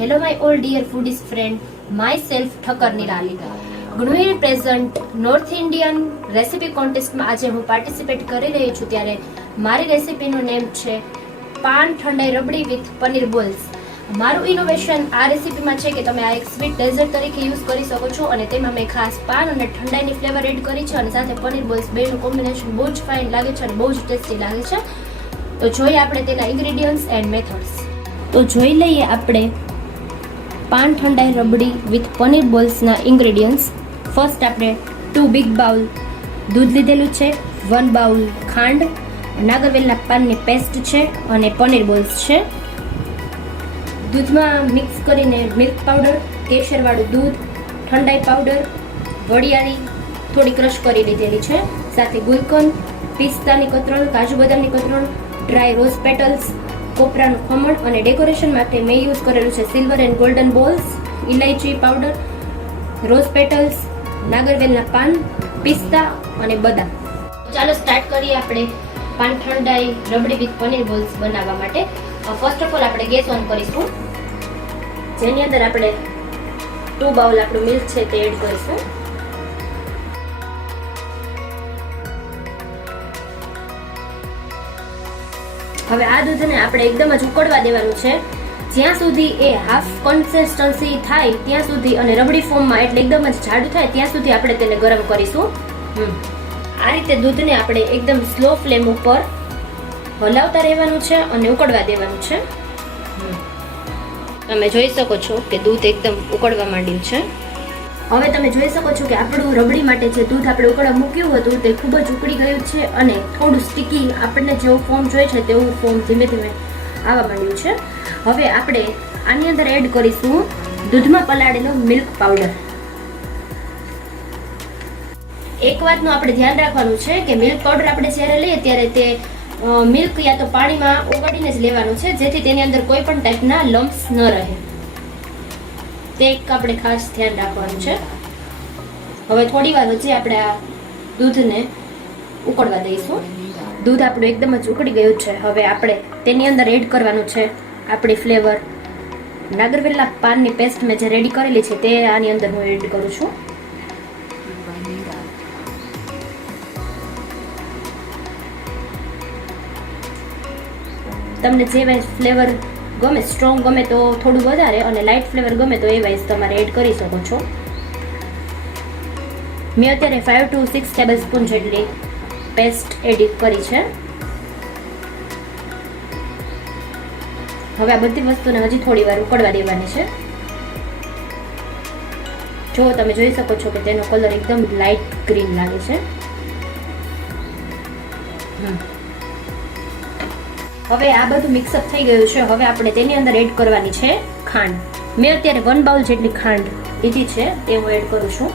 Hello my all dear foodies friend, myself Thakkar. Gruhinee present North Indian recipe contest માં આજે હું participate કરી રહી છું ત્યારે મારી રેસિપીનું નેમ છે પાન ઠંડાઈ રબડી વિથ પનીર બોલ્સ. મારું ઇનોવેશન આ રેસિપીમાં છે કે તમે આ એક સ્વીટ ડેઝર્ટ તરીકે યુઝ કરી શકો છો અને તેમાં મેં ખાસ પાન અને ઠંડાઈની ફ્લેવર એડ કરી છે અને સાથે પનીર બોલ્સ બેનું કોમ્બિનેશન બહુ જ ફાઇન લાગે છે અને બહુ જ ટેસ્ટી લાગે છે. તો જોઈએ આપણે તેના ઇન્ગ્રેડિયન્ટ્સ એન્ડ મેથડ્સ. તો જોઈ લઈએ આપણે પાન ઠંડાઈ રબડી વિથ પનીર બોલ્સના ઇન્ગ્રેડિયન્ટ્સ. ફર્સ્ટ આપણે 2 બિગ બાઉલ દૂધ લીધેલું છે, 1 બાઉલ ખાંડ, નાગરવેલના પાનની પેસ્ટ છે અને પનીર બોલ્સ છે. દૂધમાં મિક્સ કરીને મિલ્ક પાવડર, કેસરવાળું દૂધ, ઠંડાઈ પાવડર, વરિયાળી થોડી ક્રશ કરી લીધેલી છે, સાથે ગુલકંદ, પિસ્તાની કતરણ, કાજુ બદામની કતરણ, ડ્રાય રોઝ પેટલ્સ, કોપરાનું ખમણ અને ડેકોરેશન માટે મેં યુઝ કરેલું છે સિલ્વર એન્ડ ગોલ્ડન બોલ્સ, ઇલાયચી પાવડર, રોઝ પેટલ્સ, નાગરવેલના પાન, પિસ્તા અને બદામ. ચાલો સ્ટાર્ટ કરીએ આપણે પાન ઠંડાઈ રબડી વિથ પનીર બોલ્સ બનાવવા માટે. ફર્સ્ટ ઓફ ઓલ આપણે ગેસ ઓન કરીશું, જેની અંદર આપણે 2 બાઉલ આપણું મિલ્ક છે તે એડ કરીશું. હવે આ દૂધને આપણે એકદમ જ ઉકળવા દેવાનું છે, જ્યાં સુધી એ હાફ કન્સિસ્ટન્સી થાય ત્યાં સુધી, અને રબડી ફોર્મમાં એટલે એકદમ જ જાડું થાય ત્યાં સુધી આપણે તેને ગરમ કરીશું. આ રીતે દૂધને આપણે એકદમ સ્લો ફ્લેમ ઉપર હલાવતા રહેવાનું છે અને ઉકળવા દેવાનું છે. તમે જોઈ શકો છો કે દૂધ એકદમ ઉકળવા માંડ્યું છે. હવે તમે જોઈ શકો છો કે આપણું રબડી માટે જે દૂધ આપણે ઉકળવા મૂક્યું હતું તે ખૂબ જ ઉકળી ગયું છે અને થોડું સ્ટીકી આપણને જેવું ફોર્મ જોઈએ છે તેવું ફોર્મ ધીમે ધીમે આવવા માંડ્યું છે. હવે આપણે આની અંદર એડ કરીશું દૂધમાં પલાળેલો મિલ્ક પાવડર. એક વાતનું આપણે ધ્યાન રાખવાનું છે કે મિલ્ક પાવડર આપણે જ્યારે લઈએ ત્યારે તે મિલ્ક યા તો પાણીમાં ઓગાળીને જ લેવાનું છે, જેથી તેની અંદર કોઈ પણ ટાઈપના લમ્પ્સ ન રહે. તે એક આપણે ખાસ ધ્યાન રાખવાનું છે. હવે થોડી વાર વચ્ચે આપણે આ દૂધને ઉકળવા દઈશું. દૂધ આપણું એકદમ જ ઉકળી ગયું છે. હવે આપણે તેની અંદર એડ કરવાનું છે આપણી ફ્લેવર. નાગરવેલના પાનની પેસ્ટ મેં જે રેડી કરેલી છે તે આની અંદર હું એડ કરું છું. તમને જે વાઇઝ ફ્લેવર ગમે, સ્ટ્રોંગ ગમે તો થોડું વધારે અને લાઇટ ફ્લેવર ગમે તો એ વાઇઝ તમારે એડ કરી શકો છો. મેં અત્યારે 5 to 6 ટેબલ સ્પૂન જેટલી પેસ્ટ એડ કરી છે. હવે આ બધી વસ્તુને હજી થોડી વાર ઉકળવા દેવાની છે. જો તમે જોઈ શકો છો કે તેનો કલર એકદમ લાઇટ ગ્રીન લાગે છે. હવે આ બધું મિક્સઅપ થઈ ગયું છે. હવે આપણે તેની અંદર એડ કરવાની છે ખાંડ. મેં અત્યારે 1 બાઉલ જેટલી ખાંડ લીધી છે તે હું એડ કરું છું.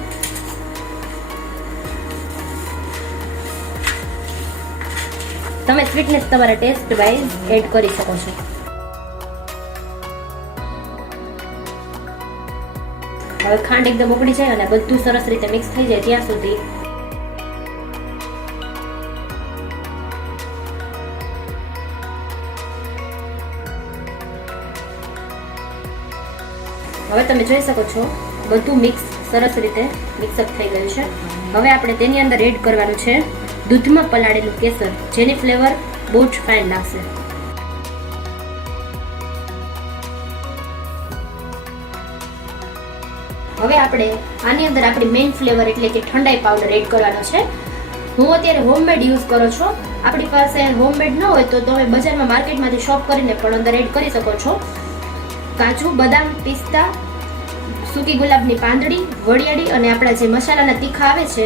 તમે સ્વીટનેસ તમારા ટેસ્ટ વાઇઝ એડ કરી શકો છો. હવે ખાંડ એકદમ ઉકળી જાય અને બધું સરસ રીતે મિક્સ થઈ જાય ત્યાં સુધી હવે તમે જોઈ શકો છો બધું મિક્સ સરસ રીતે મિક્સઅપ થઈ ગયું છે. હવે આપણે તેની અંદર એડ કરવાનું છે દૂધમાં પલાળેલું કેસર, જેની ફ્લેવર બહુ જ ફાઇન લાગશે. હવે આપણે આની અંદર આપણી મેઇન ફ્લેવર એટલે કે ઠંડાઈ પાવડર એડ કરવાનો છે. હું અત્યારે હોમમેડ યુઝ કરું છું. આપણી પાસે હોમમેડ ન હોય તો તમે બજારમાં માર્કેટમાંથી શોપ કરીને પણ અંદર એડ કરી શકો છો. કાજુ, બદામ, પિસ્તા, સૂકી ગુલાબની પાંદડી, વરિયાળી અને આપણા જે મસાલાના તીખા આવે છે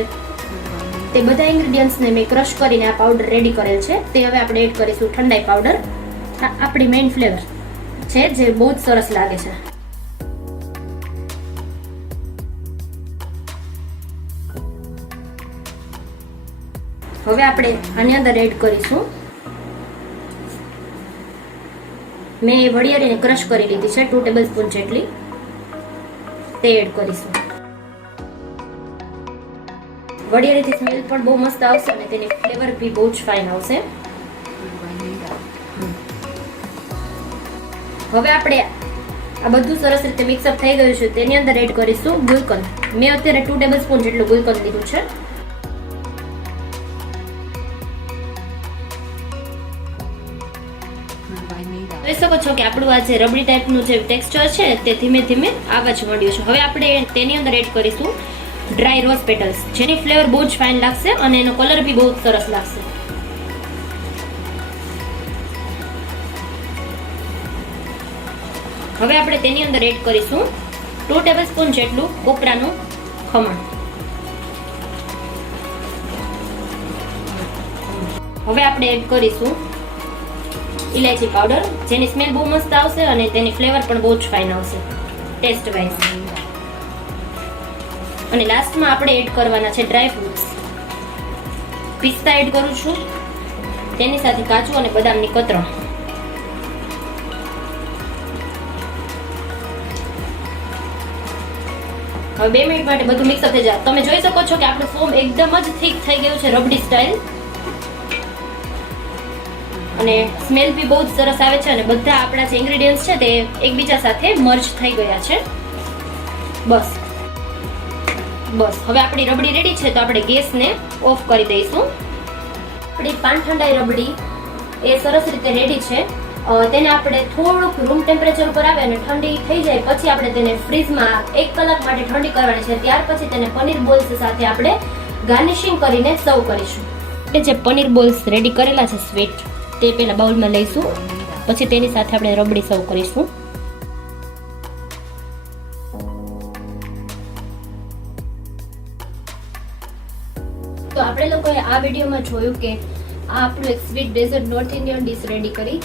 તે બધા ઇન્ગ્રેડિયન્ટ્સને મેં ક્રશ કરીને આ પાવડર રેડી કરેલ છે. તે હવે આપણે એડ કરીશું ઠંડાઈ પાવડર. આપણી મેઇન ફ્લેવર છે જે બહુ જ સરસ લાગે છે. હવે આપણે આની અંદર એડ કરીશું મેં વરિયાળીને ક્રશ કરી લીધી છે 2 ટેબલ સ્પૂન જેટલી, તે એડ કરીશું. વરિયાળીથી સ્મેલ પણ બહુ મસ્ત આવશે અને તેની ફ્લેવર બી બહુ જ ફાઇન આવશે. હવે આપણે આ બધું સરસ રીતે મિક્સઅપ થઈ ગયું છે. તેની અંદર એડ કરીશું ગુલકંદ. મેં અત્યારે 2 ટેબલસ્પૂન જેટલું ગુલકંદ લીધું છે. જોઈ શકો છો કે આપણું આ જે રબડી ટાઈપનું જે ટેક્સચર છે તે ધીમે ધીમે આવવા જ માંડ્યું છે. હવે આપણે તેની અંદર એડ કરીશું ડ્રાય રોઝ પેટલ્સ, જેની ફ્લેવર બહુ જ ફાઇન લાગશે અને એનો કલર બી બહુ જ સરસ લાગશે. હવે આપણે તેની અંદર એડ કરીશું 2 ટેબલસ્પૂન જેટલું કોપરાનું ખમણ. હવે આપણે એડ કરીશું ઇલાયચી પાવડર, જેની સ્મેલ બહુ મસ્ત આવશે અને તેની ફ્લેવર પણ બહુ જ ફાઇન આવશે ટેસ્ટ વાઇઝ. અને લાસ્ટમાં આપણે એડ કરવાના છે ડ્રાય ફ્રૂટ્સ. પિસ્તા એડ કરું છું, તેની સાથે કાજુ અને બદામની કતરણ. હવે 2 મિનિટ માટે બધું મિક્સઅપ થઈ જાય. તમે જોઈ શકો છો કે આપણું ફોર્મ એકદમ જ થીક થઈ ગયું છે રબડી સ્ટાઇલ, અને સ્મેલ બી બહુ જ સરસ આવે છે અને બધા આપણા જે ઇન્ગ્રેડિયન્ટ્સ છે તે એકબીજા સાથે મર્જ થઈ ગયા છે. બસ હવે આપણી રબડી રેડી છે, તો આપણે ગેસને ઓફ કરી દઈશું. આપણી પાન ઠંડાઈ રબડી એ સરસ રીતે રેડી છે. તેને આપણે થોડુંક રૂમ ટેમ્પરેચર ઉપર આવે અને ઠંડી થઈ જાય પછી આપણે તેને ફ્રીઝમાં 1 કલાક માટે ઠંડી કરવાની છે. ત્યાર પછી તેને પનીર બોલ્સ સાથે આપણે ગાર્નિશિંગ કરીને સર્વ કરીશું. એટલે જે પનીર બોલ્સ રેડી કરેલા છે સ્વીટ, તે પહેલા બાઉલમાં લઈશું, પછી તેની સાથે આપણે રબડી સર્વ કરીશું. તો આપણે લોકોએ આ વિડીયોમાં જોયું કે આ આપણું એક sweet dessert north Indian dish ready કરી,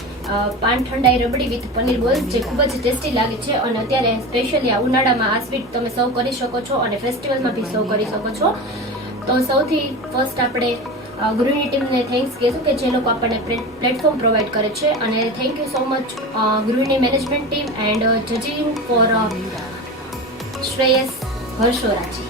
પાન ઠંડાઈ રબડી વિથ પનીર બોલ્સ, જે ખૂબ જ ટેસ્ટી લાગે છે. અને અત્યારે સ્પેશિયલી આ ઉનાળામાં આ સ્વીટ તમે સર્વ કરી શકો છો અને ફેસ્ટિવલમાં બી સર્વ કરી શકો છો. તો સૌથી ફર્સ્ટ આપણે ગૃહિણી ટીમને થેન્ક્સ કહેશું કે જે લોકો આપણને પ્લેટફોર્મ પ્રોવાઈડ કરે છે. અને thank you so much Gruhini management team and judging for Shreyas હર્ષોરાજી.